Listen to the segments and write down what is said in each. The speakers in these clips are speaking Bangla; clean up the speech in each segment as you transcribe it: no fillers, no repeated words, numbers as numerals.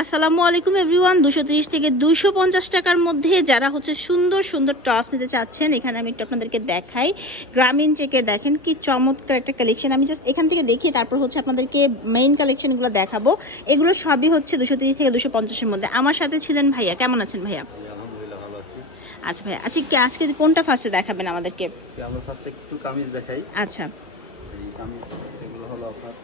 আসসালামু আলাইকুম এভরিওয়ান। 230 থেকে 250 টাকার মধ্যে যারা হচ্ছে সুন্দর সুন্দর টপ নিতে চাচ্ছেন, এখানে আমি একটু আপনাদেরকে দেখাই। গ্রামীণ চেকের দেখেন কি চমৎকার একটা কালেকশন। আমি জাস্ট এখান থেকে দেখি, তারপর হচ্ছে আপনাদেরকে মেইন কালেকশনগুলো দেখাবো। এগুলো সবই হচ্ছে 230 থেকে 250 এর মধ্যে। আমার সাথে ছিলেন ভাইয়া। কেমন আছেন ভাইয়া? আলহামদুলিল্লাহ ভালো আছি। আচ্ছা ভাইয়া, আজকে কোনটা ফার্স্টে দেখাবেন আমাদেরকে? আমরা ফার্স্টে একটু কামিজ দেখাই। আচ্ছা, এই কামিজ এগুলো হলো আপনার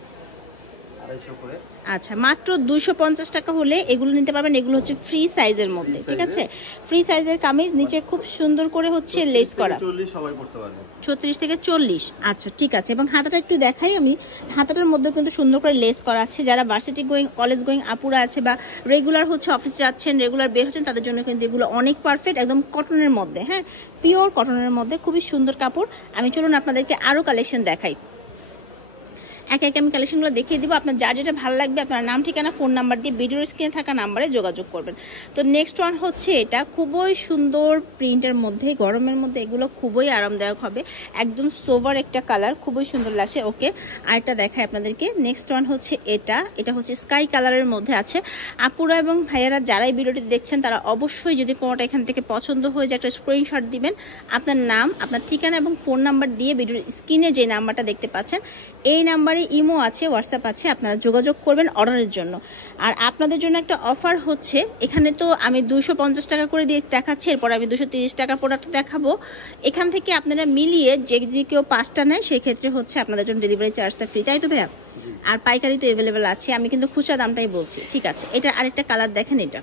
250 করে। আচ্ছা, মাত্র 250 টাকা হলে এগুলো নিতে পারবেন। এগুলো হচ্ছে ফ্রি সাইজের মধ্যে, ঠিক আছে? ফ্রি সাইজের কামিজ, নিচে খুব সুন্দর করে হচ্ছে লেস করা। 40 সবাই পড়তে পারবে। 36 থেকে 40। আচ্ছা, ঠিক আছে। এবং হাতাটা একটু দেখাই আমি। হাতাটার মধ্যে কিন্তু সুন্দর করে লেস করা আছে। যারা ভার্সিটি গোয়িং, কলেজ গোয়িং আপুরা আছে বা রেগুলার হচ্ছে অফিস যাচ্ছেন, রেগুলার বের হচ্ছেন, তাদের জন্য কিন্তু এগুলো অনেক পারফেক্ট। একদম কটনের মধ্যে, হ্যাঁ, পিওর কটনের মধ্যে, খুবই সুন্দর কাপড়। আমি চলুন আপনাদেরকে আরো কালেকশন দেখাই। একে একে আমি কালেকশনগুলো দেখিয়ে দিব। আপনার যার যেটা ভালো লাগবে আপনার নাম, ঠিকানা, ফোন নাম্বার দিয়ে ভিডিওর স্ক্রিনে থাকা নাম্বারে যোগাযোগ করবেন। তো নেক্সট ওয়ান হচ্ছে এটা খুবই সুন্দর প্রিন্টের মধ্যে, গরমের মধ্যে এগুলো খুবই আরামদায়ক হবে। একদম সোভার একটা কালার, খুবই সুন্দর লাগছে। ওকে, আরেকটা দেখাই আপনাদেরকে। নেক্সট ওয়ান হচ্ছে এটা হচ্ছে স্কাই কালারের মধ্যে আছে। আপুরা এবং ভাইয়ারা যারা এই ভিডিওটি দেখছেন তারা অবশ্যই যদি কোনোটা এখান থেকে পছন্দ হয়ে যায় একটা স্ক্রিনশট দিবেন। আপনার নাম, আপনার ঠিকানা এবং ফোন নাম্বার দিয়ে ভিডিওর স্ক্রিনে যে নাম্বারটা দেখতে পাচ্ছেন এই নাম্বারে ইমো আছে, হোয়াটসঅ্যাপ আছে, আপনারা যোগাযোগ করবেন অর্ডারের জন্য। আর আপনাদের জন্য একটা অফার হচ্ছে, এখানে তো আমি 250 টাকা করে দিয়ে দেখাচ্ছি, এরপর আমি 230 টাকার প্রোডাক্ট দেখাবো। এখান থেকে আপনারা মিলিয়ে যদি কেউ 5টা নেয় সেক্ষেত্রে হচ্ছে আপনাদের জন্য ডেলিভারি চার্জটা ফ্রি, তাই তো ভাইয়া? আর পাইকারি তো অ্যাভেলেবেল আছে, আমি কিন্তু খুচরা দামটাই বলছি, ঠিক আছে? এটা আরেকটা কালার দেখেন, এটা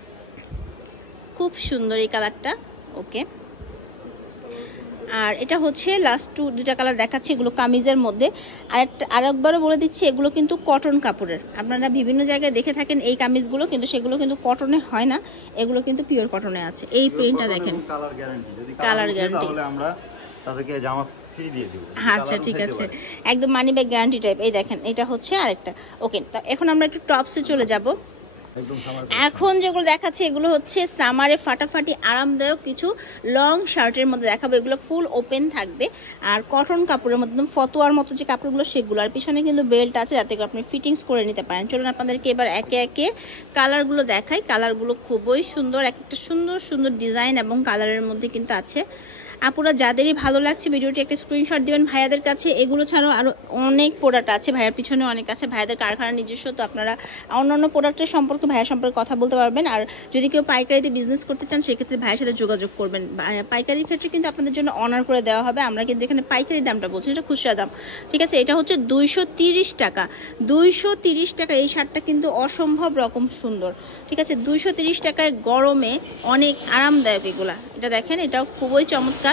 খুব সুন্দর এই কালারটা। ওকে, আর এটা হচ্ছে লাস্ট দুটা কালার দেখাচ্ছি, এগুলো কামিজের মধ্যে। আরেকবারও বলে দিচ্ছি, এগুলো কিন্তু কটন কাপড়ের। আপনারা বিভিন্ন জায়গায় দেখে থাকেন এই কামিজগুলো, কিন্তু সেগুলো কিন্তু কটনে হয় না, এগুলো কিন্তু পিওর কটনে আছে। এই প্রিন্টটা দেখেন, কালার গ্যারান্টি। যদি কালার গ্যারান্টি, তাহলে আমরা তাদেরকে জামা ফ্রি দিয়ে দেব। আচ্ছা, ঠিক আছে, একদম মানি ব্যাগ গ্যারান্টি টাইপ। এই দেখেন, এটা হচ্ছে আরেকটা। ওকে, তো এখন আমরা একটু টপসে চলে যাব। এখন যেগুলো দেখাচ্ছে এগুলো হচ্ছে সামারে ফাটাফাটি আরামদায়ক কিছু লং শার্টের মধ্যে দেখাবো। এগুলো ফুল ওপেন থাকবে আর কটন কাপড়ের মধ্যে, ফতোয়ার মতো যে কাপড়গুলো সেগুলো। আর পিছনে কিন্তু বেল্ট আছে যাতে আপনি ফিটিংস করে নিতে পারেন। চলুন আপনাদেরকে এবার একে একে কালারগুলো দেখাই। কালারগুলো খুবই সুন্দর, এক একটা সুন্দর সুন্দর ডিজাইন এবং কালারের মধ্যে কিন্তু আছে। আপুরা যাদেরই ভালো লাগছে ভিডিওটি একটা স্ক্রিনশট দিবেন ভাইয়াদের কাছে। এগুলো ছাড়াও আরও অনেক প্রোডাক্ট আছে, ভাইয়ার পিছনে অনেক আছে, ভাইয়াদের কারখানা নিজস্ব। তো আপনারা অন্যান্য প্রোডাক্টের সম্পর্কে ভাইয়ার সম্পর্কে কথা বলতে পারবেন। আর যদি কেউ পাইকারিতে বিজনেস করতে চান সেক্ষেত্রে ভাইয়ের সাথে যোগাযোগ করবেন। পাইকারির ক্ষেত্রে কিন্তু আপনাদের জন্য অনার করে দেওয়া হবে। আমরা কিন্তু এখানে পাইকারি দামটা বলছি, এটা খুচরা দাম, ঠিক আছে? এটা হচ্ছে 230 টাকা। 230 টাকা। এই শার্টটা কিন্তু অসম্ভব রকম সুন্দর, ঠিক আছে? 230 টাকায় গরমে অনেক আরামদায়ক এগুলা। এটা দেখেন, এটাও খুবই চমৎকার,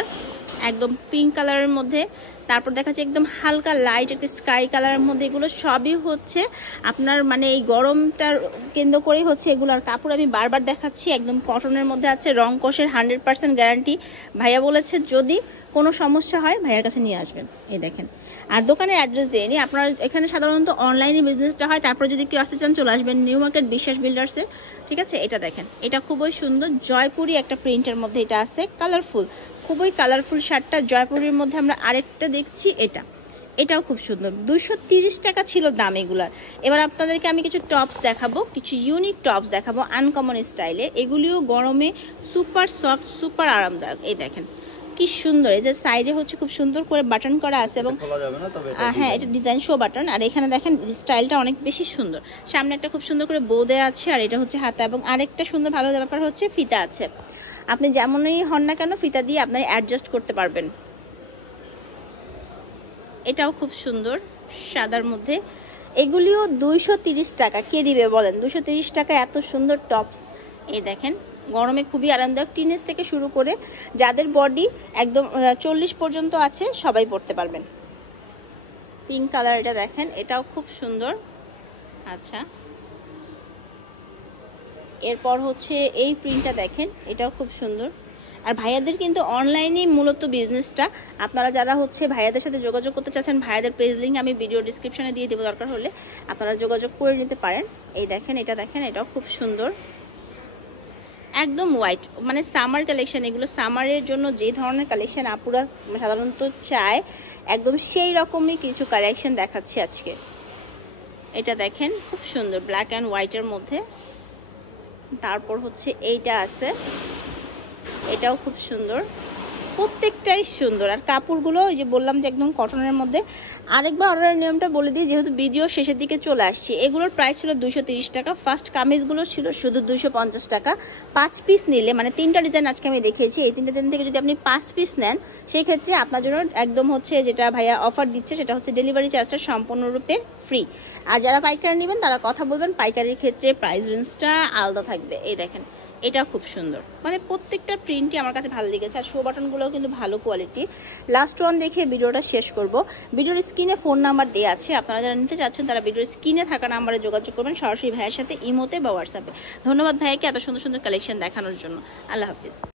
একদম পিঙ্ক কালারের মধ্যে। তারপর দেখাচ্ছে একদম হালকা লাইট একটা স্কাই কালারের মধ্যে। এগুলো সবই হচ্ছে আপনার মানে এই গরমটার কেন্দ্র করেই হচ্ছে এগুলোর কাপড়। আমি বারবার দেখাচ্ছি, একদম কটনের মধ্যে আছে, রং কষের 100% গ্যারান্টি। ভাইয়া বলেছে যদি কোনো সমস্যা হয় ভাইয়ার কাছে নিয়ে আসবেন। এই দেখেন, আর দোকানের অ্যাড্রেস দিয়ে নিই। আপনার এখানে সাধারণত অনলাইনে বিজনেসটা হয়, তারপর যদি কেউ আসতে চান চলে আসবেন নিউ মার্কেট বিশ্বাস বিল্ডার্সে, ঠিক আছে? এটা দেখেন, এটা খুবই সুন্দর জয়পুরি একটা প্রিন্টের মধ্যে এটা আছে, কালারফুল, খুবই কালারফুল শার্টটা। জয়পুরের মধ্যে আমরা আরেকটা দেখছি, এটাও খুব সুন্দর। 230 টাকা ছিল দাম এগুলার। এবার আপনাদেরকে আমি কিছু টপস দেখাবো, কিছু ইউনিক টপস দেখাবো আনকমন স্টাইলে। এগুলিও গরমে সুপার সফট, সুপার আরামদায়ক। এই দেখেন কি সুন্দর, এই যে সাইডে হচ্ছে খুব সুন্দর করে বাটন করা আছে এবং হ্যাঁ, এটা ডিজাইন শো বাটন। আর এখানে দেখেন স্টাইলটা অনেক বেশি সুন্দর। সামনে একটা খুব সুন্দর করে বো দেওয়া আছে, আর এটা হচ্ছে হাতা। এবং আরেকটা সুন্দর ভালো ব্যাপার হচ্ছে ফিতা আছে। আপনি যেমনই হন না কেন ফিতা দিয়ে আপনার অ্যাডজাস্ট করতে পারবেন। এটাও খুব সুন্দর সাদার মধ্যে। এগুলিও 230 টাকা। কে দিবে বলেন 230 টাকা এত সুন্দর টপস? এই দেখেন, গরমে খুবই আরামদায়ক। টিনেজ থেকে শুরু করে যাদের বডি একদম 40 পর্যন্ত আছে সবাই পরতে পারবেন। পিঙ্ক কালার, এটা দেখেন, এটাও খুব সুন্দর। আচ্ছা, এরপর হচ্ছে এই প্রিন্টটা দেখেন, এটাও খুব সুন্দর। আর ভাইয়াদের কিন্তু অনলাইনে মূলত বিজনেসটা। আপনারা যারা হচ্ছে ভাইয়াদের সাথে যোগাযোগ করতে চাচ্ছেন, ভাইয়াদের পেজ লিঙ্ক আমি ভিডিও ডিসক্রিপশনে দিয়ে দেবো, দরকার হলে আপনারা যোগাযোগ করে নিতে পারেন। এই দেখেন, এটা দেখেন, এটাও খুব সুন্দর, একদম হোয়াইট, মানে সামার কালেকশন। এগুলো সামারের জন্য যে ধরনের কালেকশন আপুরা সাধারণত চায়, একদম সেই রকমই কিছু কালেকশন দেখাচ্ছি আজকে। এটা দেখেন খুব সুন্দর, ব্ল্যাক অ্যান্ড হোয়াইটের মধ্যে। তারপর হচ্ছে এইটা আছে, এটাও খুব সুন্দর, প্রত্যেকটাই সুন্দর। আর কাপড়গুলো ওই যে বললাম যে একদম কটনের মধ্যে। আরেকবার অর্ডারের নিয়মটা বলে দিই, যেহেতু ভিডিও শেষের দিকে চলে আসছি। এগুলোর প্রাইস ছিল 230 টাকা, ফার্স্ট কামিজগুলো ছিল শুধু 250 টাকা। 5 পিস নিলে, মানে 3টা ডিজাইন আজকে আমি দেখিয়েছি, এই 3টা ডিজাইন থেকে যদি আপনি 5 পিস নেন, সেই ক্ষেত্রে আপনার জন্য একদম হচ্ছে যেটা ভাইয়া অফার দিচ্ছে সেটা হচ্ছে ডেলিভারি চার্জটা সম্পূর্ণরূপে ফ্রি। আর যারা পাইকারি নেবেন তারা কথা বলবেন, পাইকারির ক্ষেত্রে প্রাইস রেঞ্জটা আলাদা থাকবে। এই দেখেন, এটা খুব সুন্দর, মানে প্রত্যেকটা প্রিন্টই আমার কাছে ভালো লেগেছে। আর শো বাটনগুলোও কিন্তু ভালো কোয়ালিটি। লাস্ট ওয়ান দেখে ভিডিওটা শেষ করব। ভিডিওর স্ক্রিনে ফোন নাম্বার দেওয়া আছে, আপনারা যারা নিতে চাচ্ছেন তারা ভিডিওর স্ক্রিনে থাকা নাম্বারে যোগাযোগ করবেন, সরাসরি ভাইয়ের সাথে ইমোতে বা হোয়াটসঅ্যাপে। ধন্যবাদ ভাইয়াকে এত সুন্দর সুন্দর কালেকশন দেখানোর জন্য। আল্লাহ হাফিজ।